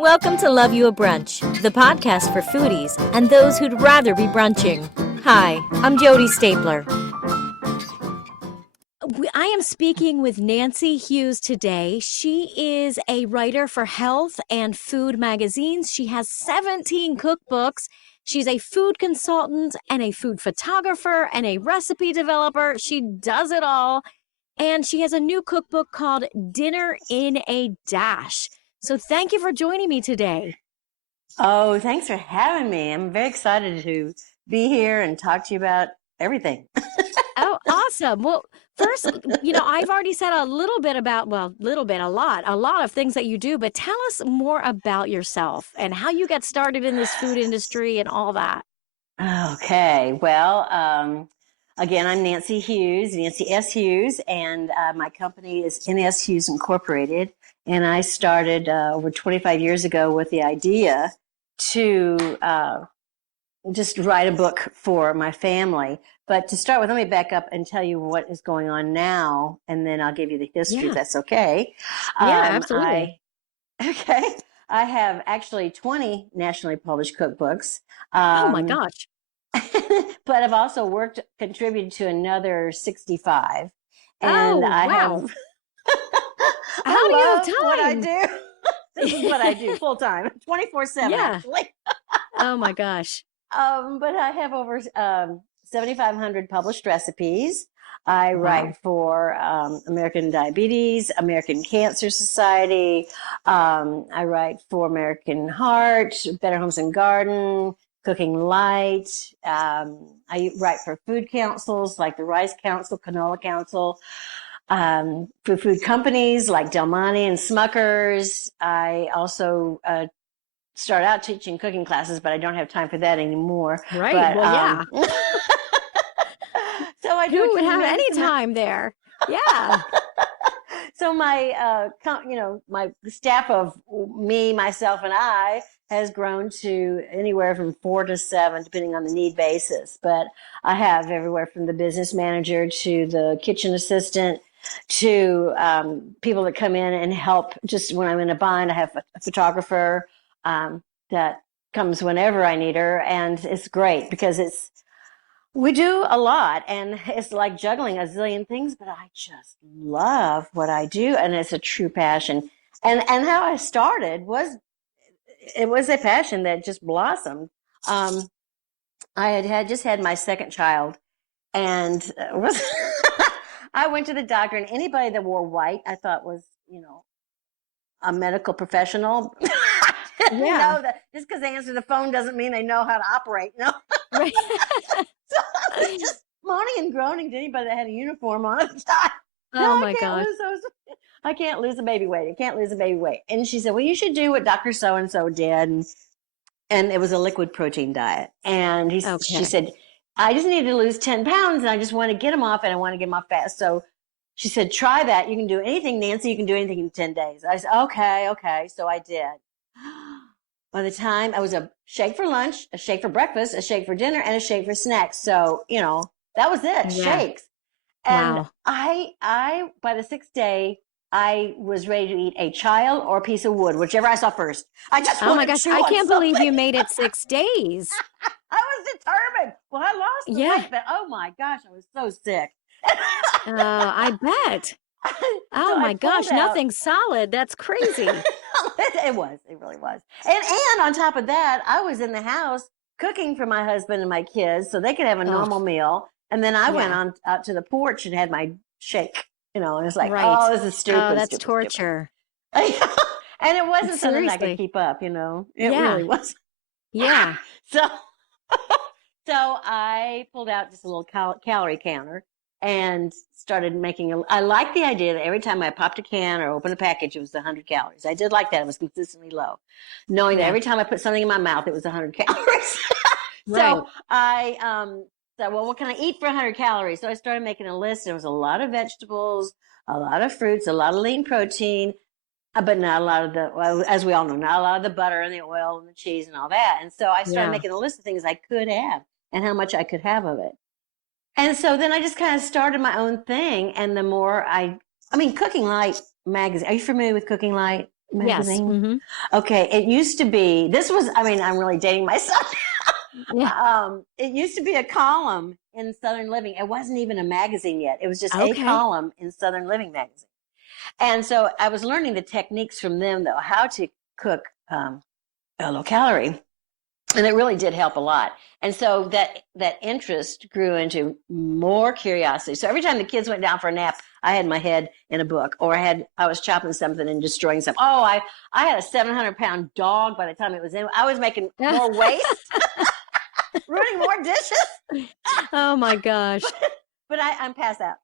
Welcome to Love You a Brunch, the podcast for foodies and those who'd rather be brunching. Hi, I'm Jodi Stapler. I am speaking with Nancy Hughes today. She is a writer for health and food magazines. She has 17 cookbooks. She's a food consultant and a food photographer and a recipe developer. She does it all. And she has a new cookbook called Dinner in a Dash. So thank you for joining me today. Oh, thanks for having me. I'm very excited to be here and talk to you about everything. Oh, awesome. Well, first, I've already said a little bit about, a lot of things that you do, but tell us more about yourself and how you got started in this food industry and all that. Okay. Well, again, I'm Nancy Hughes, Nancy S. Hughes, and my company is NS Hughes Incorporated. And I started over 25 years ago with the idea to just write a book for my family. But to start with, let me back up and tell you what is going on now, and then I'll give you the history, if that's okay. Yeah, absolutely. I have actually 20 nationally published cookbooks. Oh, my gosh. But I've also contributed to another 65. And wow. How do you have time? What I do. This is what I do full time, 24/7, actually. Oh, my gosh. But I have over 7,500 published recipes. I write for American Diabetes, American Cancer Society. I write for American Heart, Better Homes and Garden, Cooking Light. I write for food councils like the Rice Council, Canola Council, for food companies like Del Monte and Smucker's. I also start out teaching cooking classes, but I don't have time for that anymore. Right. But, yeah. So I Who would have any time there? Yeah. So my, my staff of me, myself, and I has grown to anywhere from 4 to 7, depending on the need basis. But I have everywhere from the business manager to the kitchen assistant to people that come in and help. Just when I'm in a bind, I have a photographer that comes whenever I need her, and it's great because we do a lot, and it's like juggling a zillion things, but I just love what I do, and it's a true passion. And how I started was a passion that just blossomed. I had just had my second child, and I went to the doctor, and anybody that wore white I thought was, a medical professional. Yeah. Know that just because they answer the phone doesn't mean they know how to operate. No. Right. So I was just moaning and groaning to anybody that had a uniform on at the time. Oh, my gosh. I can't lose a baby weight. I can't lose a baby weight. And she said, well, you should do what Dr. So-and-so did. And it was a liquid protein diet. And she said, I just need to lose 10 pounds, and I just want to get them off, and I want to get them off fast. So she said, try that. You can do anything, Nancy. You can do anything in 10 days. I said, okay. So I did. By the time I was a shake for lunch, a shake for breakfast, a shake for dinner, and a shake for snacks. So, that was it, shakes. And I, by the 6th day, I was ready to eat a child or a piece of wood, whichever I saw first. I just oh my gosh, I can't believe you made it 6 days. I was determined. Well, I lost the weight, but oh my gosh, I was so sick. I bet. Oh my gosh, nothing solid. That's crazy. It really was. And on top of that, I was in the house cooking for my husband and my kids so they could have a normal meal. And then I went out to the porch and had my shake, and it's like, oh, this is stupid. Oh, that's torture. And it wasn't something I could keep up, It really was. Yeah. So I pulled out just a little calorie counter and started making I liked the idea that every time I popped a can or opened a package, it was 100 calories. I did like that. It was consistently low. Knowing that every time I put something in my mouth, it was 100 calories. So I said, well, what can I eat for 100 calories? So I started making a list. There was a lot of vegetables, a lot of fruits, a lot of lean protein, but not a lot of as we all know, not a lot of the butter and the oil and the cheese and all that. And so I started making a list of things I could have and how much I could have of it. And so then I just kind of started my own thing. And the more Cooking Light magazine. Are you familiar with Cooking Light? Yes. magazine? Mm-hmm. Okay, it used to be, I'm really dating myself. Yeah. It used to be a column in Southern Living. It wasn't even a magazine yet. It was just a Okay. column in Southern Living magazine. And so I was learning the techniques from them, though, how to cook a low calorie. And it really did help a lot. And so that interest grew into more curiosity. So every time the kids went down for a nap, I had my head in a book, or I was chopping something and destroying something. Oh, I had a 700-pound dog by the time it was in. I was making more waste, ruining more dishes. Oh my gosh. But I'm past that.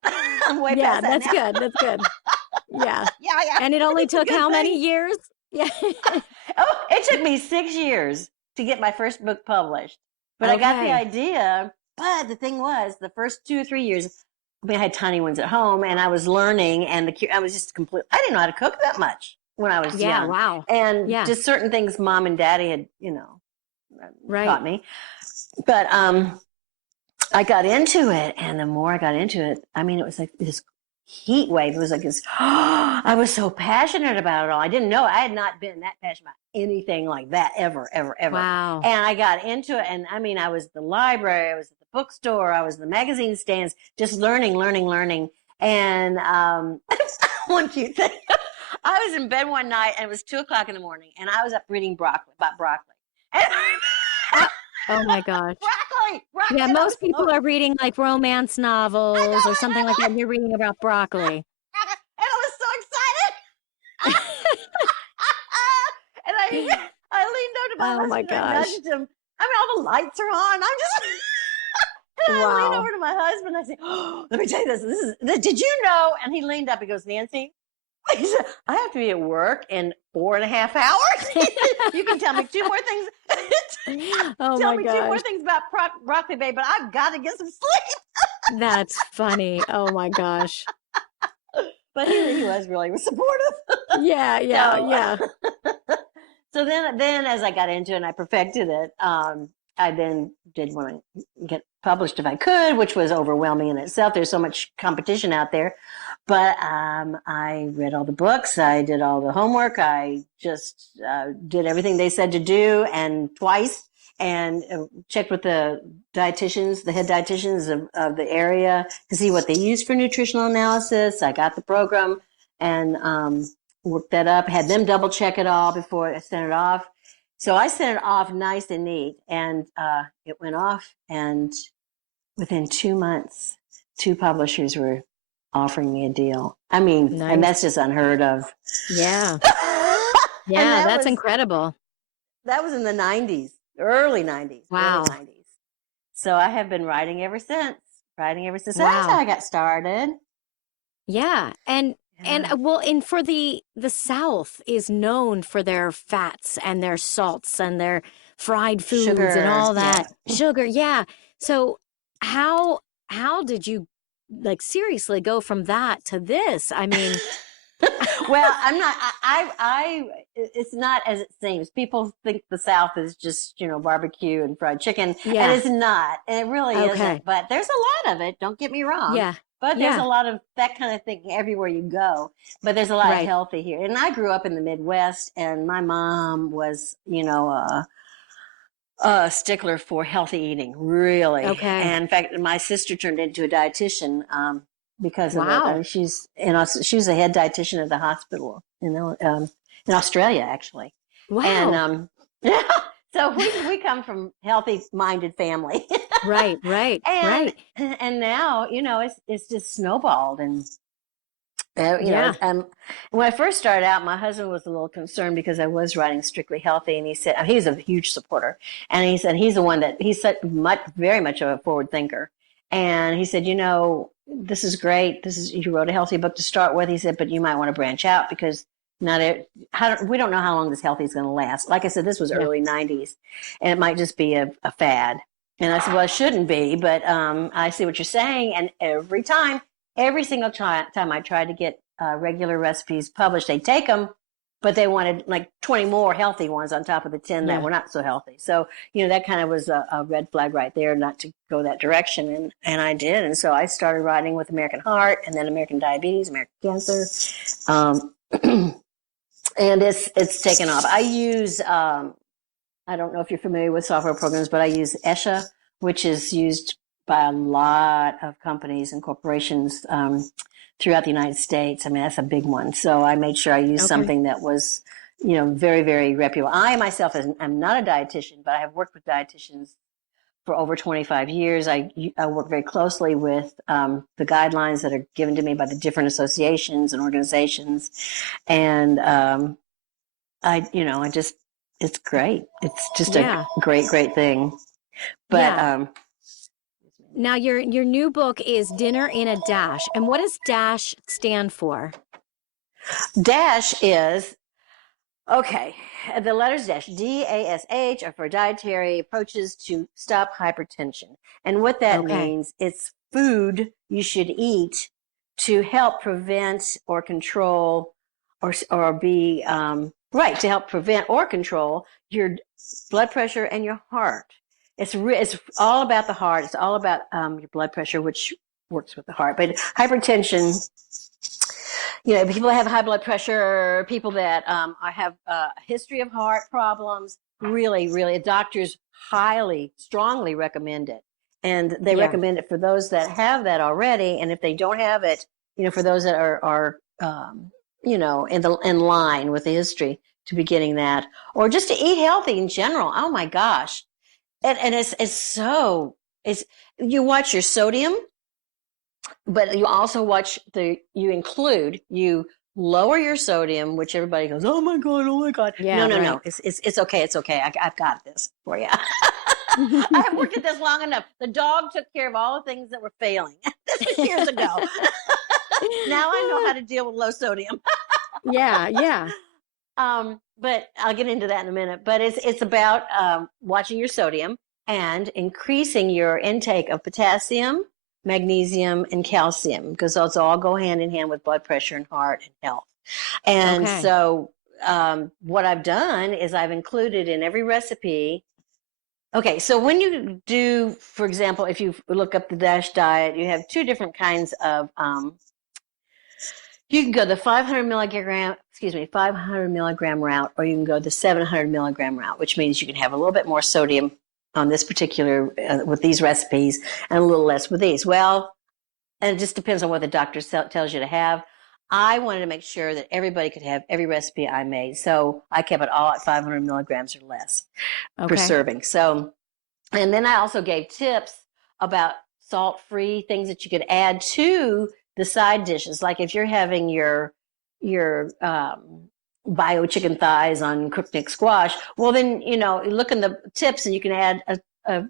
I'm way Yeah, past that that's now. good. That's good. Yeah. Yeah. And it only It's a took good how many thing. years? Yeah. Oh, it took me 6 years to get my first book published. But I got the Okay. idea. But the thing was, the first 2 or 3 years, I had tiny ones at home, and I was learning, and I was just I didn't know how to cook that much when I was Yeah. young. Wow. And Yeah. just certain things mom and daddy had, Right. taught me. But I got into it, and the more I got into it, it was like this heat wave. It was like this. I was so passionate about it all. I didn't know I had not been that passionate about anything like that ever, ever, ever. Wow. And I got into it, and I was at the library, I was at the bookstore, I was at the magazine stands, just learning. And one cute thing, I was in bed one night, and it was 2:00 in the morning, and I was up reading about broccoli. And Oh my gosh. broccoli. Yeah, And most people are reading like romance novels or something like that. And you're reading about broccoli. And I was so excited. And I leaned over to my Oh my husband and I gosh. nudged him. All the lights are on. I'm just and I leaned Wow. over to my husband. I said, let me tell you this. Did you know? And he leaned up. He goes, Nancy, he said, I have to be at work in 4.5 hours. He said, you can tell me 2 more things. Oh Tell my me 2 more gosh. things about broccoli, babe, but I've got to get some sleep. That's funny. Oh my gosh. But he was really supportive. Yeah. So then as I got into it and I perfected it, I then did want to get published if I could, which was overwhelming in itself. There's so much competition out there. But I read all the books. I did all the homework. I just did everything they said to do, and twice, and checked with the dietitians, the head dietitians of the area, to see what they use for nutritional analysis. I got the program and worked that up, had them double check it all before I sent it off. So I sent it off nice and neat, and it went off, and within 2 months, 2 publishers were offering me a deal. And Nice. that's just unheard of. Yeah. And Yeah, that's incredible. that was in the 90s, early 90s. Wow. Early 90s. So I have been writing ever since. So that's Wow. how I got started. Yeah. And for the South is known for their fats and their salts and their fried foods Sugar, and all that. yeah. Sugar, yeah. So how did you seriously go from that to this? Well, I'm not. It's not as it seems. People think the South is just barbecue and fried chicken, Yeah. and it's not. And it really Okay. isn't. But there's a lot of it. Don't get me wrong. Yeah. But there's Yeah. a lot of that kind of thing everywhere you go. But there's a lot of Right. healthy here. And I grew up in the Midwest, and my mom was, a stickler for healthy eating, really. Okay. And in fact, my sister turned into a dietitian because of it. Wow. Wow. And so we come from healthy-minded family. Right. And now, it's just snowballed. And, Yeah. when I first started out, my husband was a little concerned because I was writing strictly healthy. And he said, he's a huge supporter. And he said, he's the one that he's very much of a forward thinker. And he said, this is great. You wrote a healthy book to start with. He said, but you might want to branch out because we don't know how long this healthy is going to last. Like I said, this was early 90s, and it might just be a fad. And I said, well, it shouldn't be, but I see what you're saying. And every single time I tried to get regular recipes published, they'd take them, but they wanted like 20 more healthy ones on top of the 10 that were not so healthy. So, that kind of was a red flag right there, not to go that direction. And I did. And so I started writing with American Heart, and then American Diabetes, American Cancer. and it's taken off. I use I don't know if you're familiar with software programs, but I use Esha, which is used by a lot of companies and corporations throughout the United States. I mean, that's a big one. So I made sure I used something that was, very, very reputable. I myself am not a dietitian, but I have worked with dietitians for over 25 years. I work very closely with the guidelines that are given to me by the different associations and organizations. And it's great. It's just a great, great thing. But now your new book is Dinner in a Dash. And what does DASH stand for? DASH is, okay, the letters DASH, DASH, are for dietary approaches to stop hypertension. And what that means, it's food you should eat to help prevent or control or be, to help prevent or control your blood pressure and your heart. It's all about the heart. It's all about your blood pressure, which works with the heart. But hypertension, people that have high blood pressure, people that have a history of heart problems, really, doctors strongly recommend it. And they recommend it for those that have that already. And if they don't have it, for those that are in line with the history to be getting that, or just to eat healthy in general. Oh my gosh. And you watch your sodium, but you also you lower your sodium, which everybody goes, oh my God. Yeah, no. It's okay. I've got this for you. I've worked at this long enough. The dog took care of all the things that were failing. This was years ago. Now I know how to deal with low sodium. Yeah. But I'll get into that in a minute. But it's about watching your sodium and increasing your intake of potassium, magnesium, and calcium, because those all go hand in hand with blood pressure and heart and health. And so what I've done is I've included in every recipe. Okay, so when you do, for example, if you look up the DASH diet, you have two different kinds of you can go the 500 milligram route, or you can go the 700 milligram route, which means you can have a little bit more sodium on this particular, with these recipes, and a little less with these. Well, and it just depends on what the doctor tells you to have. I wanted to make sure that everybody could have every recipe I made. So I kept it all at 500 milligrams or less per serving. So, and then I also gave tips about salt-free things that you could add to the side dishes. Like if you're having your bio chicken thighs on cooked Nick squash, well then, look in the tips and you can add a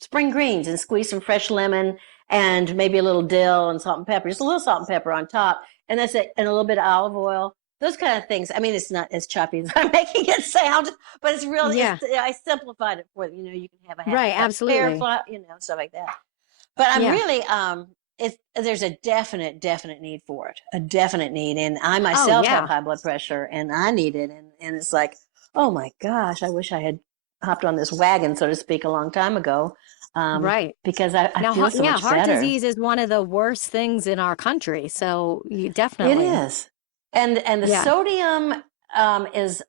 spring greens and squeeze some fresh lemon and maybe a little dill and salt and pepper, just a little salt and pepper on top. And that's it. And a little bit of olive oil, those kind of things. I mean, it's not as choppy as I'm making it sound, but it's really, I simplified it for you. You can have a half absolutely, stuff like that. But I'm really, there's a definite need for it, a definite need. And I myself have high blood pressure and I need it. And it's like, oh my gosh, I wish I had hopped on this wagon, so to speak, a long time ago. Because I feel so much heart better. Disease is one of the worst things in our country. So you definitely. It is. And the sodium is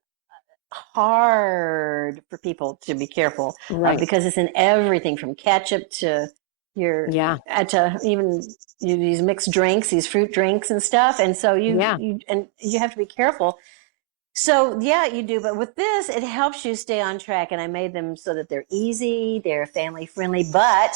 hard for people to be careful because it's in everything from ketchup to to even these mixed drinks, these fruit drinks and stuff. And so you have to be careful. So you do. But with this, it helps you stay on track. And I made them so that they're easy, they're family friendly, but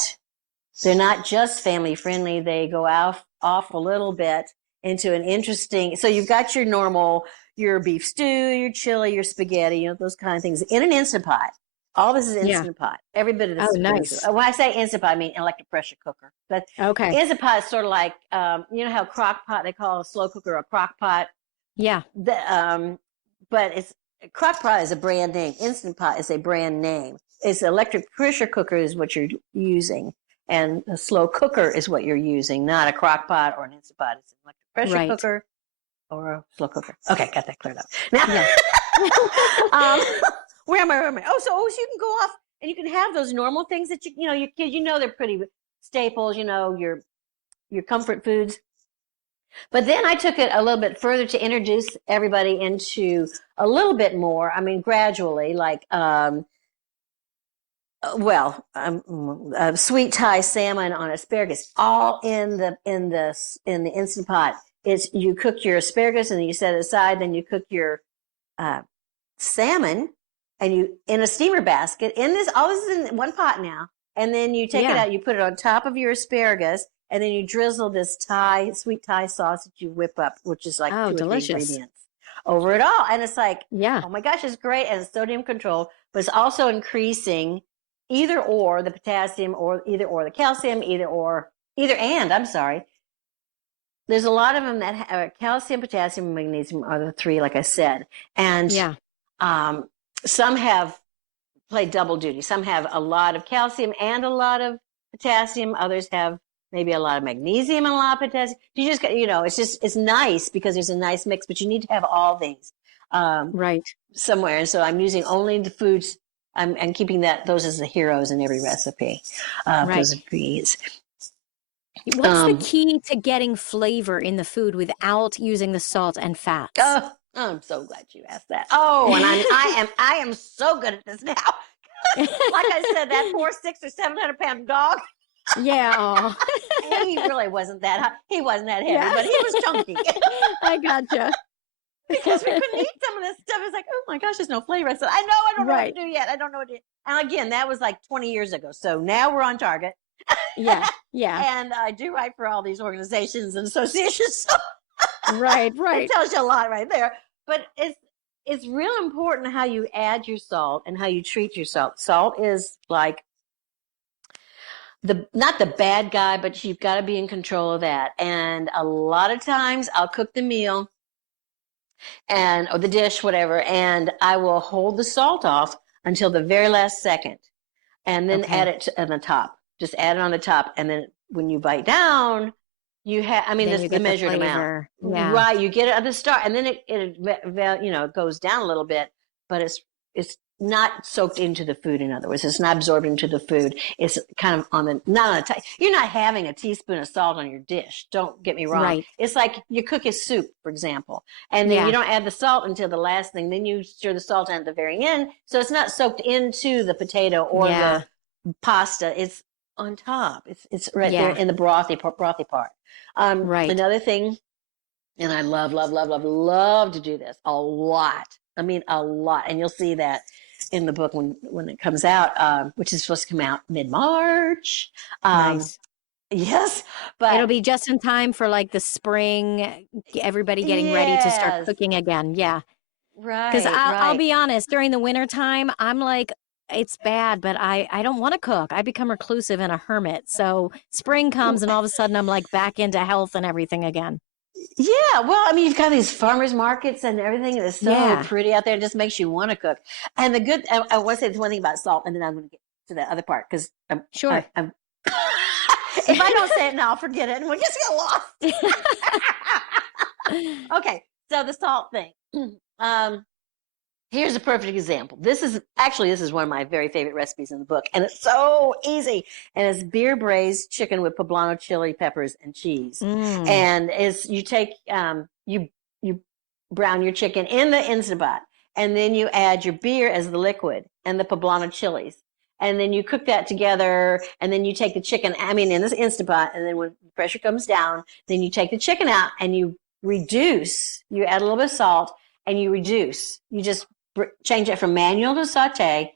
they're not just family friendly. They go off a little bit into an interesting. So you've got your beef stew, your chili, your spaghetti, those kind of things in an Instant Pot. All this is Instant Pot. Every bit of this is nice. When I say Instant Pot, I mean electric pressure cooker. But Instant Pot is sort of like, how crock pot, they call a slow cooker a crock pot. Yeah. But crock pot is a brand name. Instant Pot is a brand name. It's electric pressure cooker is what you're using. And a slow cooker is what you're using, not a crock pot or an Instant Pot. It's an electric pressure cooker or a slow cooker. Okay, got that cleared up. Now, where am I? Oh, so you can go off and you can have those normal things that your kids, they're pretty staples, your comfort foods. But then I took it a little bit further to introduce everybody into a little bit more. I mean, gradually, like, sweet Thai salmon on asparagus, all in the instant pot. It's you cook your asparagus and then you set it aside. Then you cook your uh, salmon and you in a steamer basket. All this is in one pot now. And then you take it out. You put it on top of your asparagus, and then you drizzle this sweet Thai sauce that you whip up, which is like 2 or 3 ingredients over it all. And it's like, oh my gosh, it's great. And it's sodium control, but it's also increasing either or the potassium or the calcium, I'm sorry. There's a lot of them that have calcium, potassium, and magnesium are the 3, like I said. And some have played double duty. Some have a lot of calcium and a lot of potassium. Others have maybe a lot of magnesium and a lot of potassium. You just got, it's nice because there's a nice mix, but you need to have all these somewhere. And so I'm using only the foods. I'm keeping those as the heroes in every recipe. Those ingredients. What's the key to getting flavor in the food without using the salt and fats? Oh, I'm so glad you asked that. Oh, and I am so good at this now. Like I said, that poor 600 or 700 pound dog. Yeah. He really wasn't that. He wasn't that heavy, but he was chunky. I gotcha. Because we couldn't eat some of this stuff. It's like, oh my gosh, there's no flavor. I said, I know, I don't know what to do yet. I don't know what to do. And again, that was like 20 years ago. So now we're on target. Yeah. And I do write for all these organizations and associations. So right. It tells you a lot right there. But it's real important how you add your salt and how you treat your salt. Salt is like not the bad guy, but you've got to be in control of that. And a lot of times I'll cook the meal or the dish, whatever, and I will hold the salt off until the very last second, and then add it on the top. Just add it on the top, and then when you bite down, you have. I mean, the measured amount, right? You get it at the start, and then it goes down a little bit, but it's not soaked into the food. In other words, it's not absorbed into the food. It's kind of you're not having a teaspoon of salt on your dish. Don't get me wrong. Right. It's like you cook a soup, for example, and then you don't add the salt until the last thing. Then you stir the salt in at the very end, so it's not soaked into the potato or the pasta. It's on top. It's right there in the brothy part. Another thing, and I love to do this a lot. I mean, a lot, and you'll see that in the book when it comes out, which is supposed to come out mid-March. Nice. Yes, but it'll be just in time for like the spring, everybody getting ready to start cooking again. Yeah. Right. Because I'll be honest, during the wintertime, I'm like, it's bad, but I don't want to cook. I become reclusive and a hermit. So spring comes and all of a sudden I'm like back into health and everything again. Yeah, well, I mean, you've got these farmers markets and everything that's so pretty out there. It just makes you want to cook. And I want to say this one thing about salt, and then I'm going to get to the other part because I'm sure. If I don't say it now, I'll forget it, and we'll just get lost. Okay, so the salt thing. Here's a perfect example. This is one of my very favorite recipes in the book, and it's so easy. And it's beer braised chicken with poblano chili peppers and cheese. And you take you brown your chicken in the Instant Pot, and then you add your beer as the liquid and the poblano chilies, and then you cook that together. And then you take the chicken. I mean, in this Instant Pot, and then when the pressure comes down, then you take the chicken out and you reduce. You add a little bit of salt, and you reduce. You just change it from manual to saute,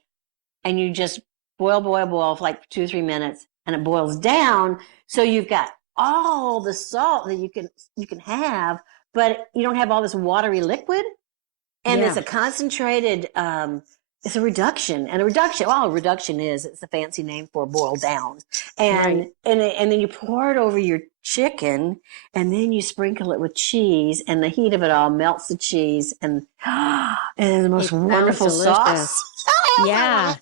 and you just boil for like 2 or 3 minutes, and it boils down. So you've got all the salt that you can have, but you don't have all this watery liquid. And it's a concentrated, it's a reduction. And a reduction it's a fancy name for boiled down. And then you pour it over your chicken, and then you sprinkle it with cheese, and the heat of it all melts the cheese, and the most wonderful sauce. Yeah.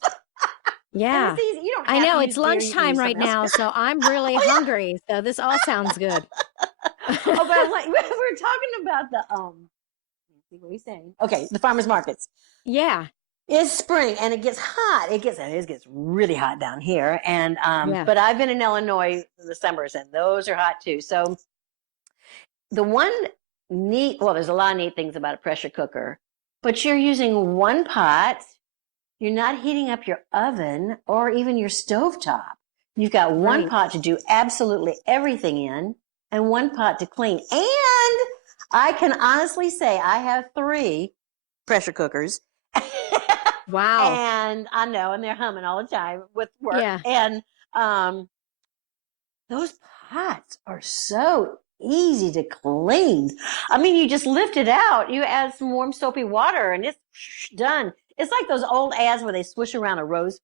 Yeah. I know it's lunchtime right now, so I'm really hungry. So this all sounds good. But we're talking about what are you saying? Okay, the farmers markets. Yeah. It's spring and it gets hot. It gets really hot down here. And but I've been in Illinois in the summers, and those are hot too. So the one there's a lot of neat things about a pressure cooker, but you're using one pot. You're not heating up your oven or even your stovetop. You've got one pot to do absolutely everything in and one pot to clean. And I can honestly say I have 3 pressure cookers. Wow. And I know, and they're humming all the time with work. Yeah. And those pots are so easy to clean. I mean, you just lift it out, you add some warm soapy water, and it's done. It's like those old ads where they swish around a rose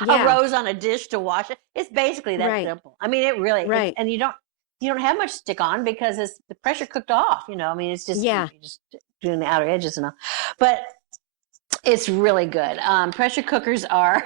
on a dish to wash it. It's basically that simple. I mean, it really, and you don't have much stick on because it's the pressure cooked off, you know. I mean, it's just, you're just doing the outer edges and all, but it's really good. Pressure cookers are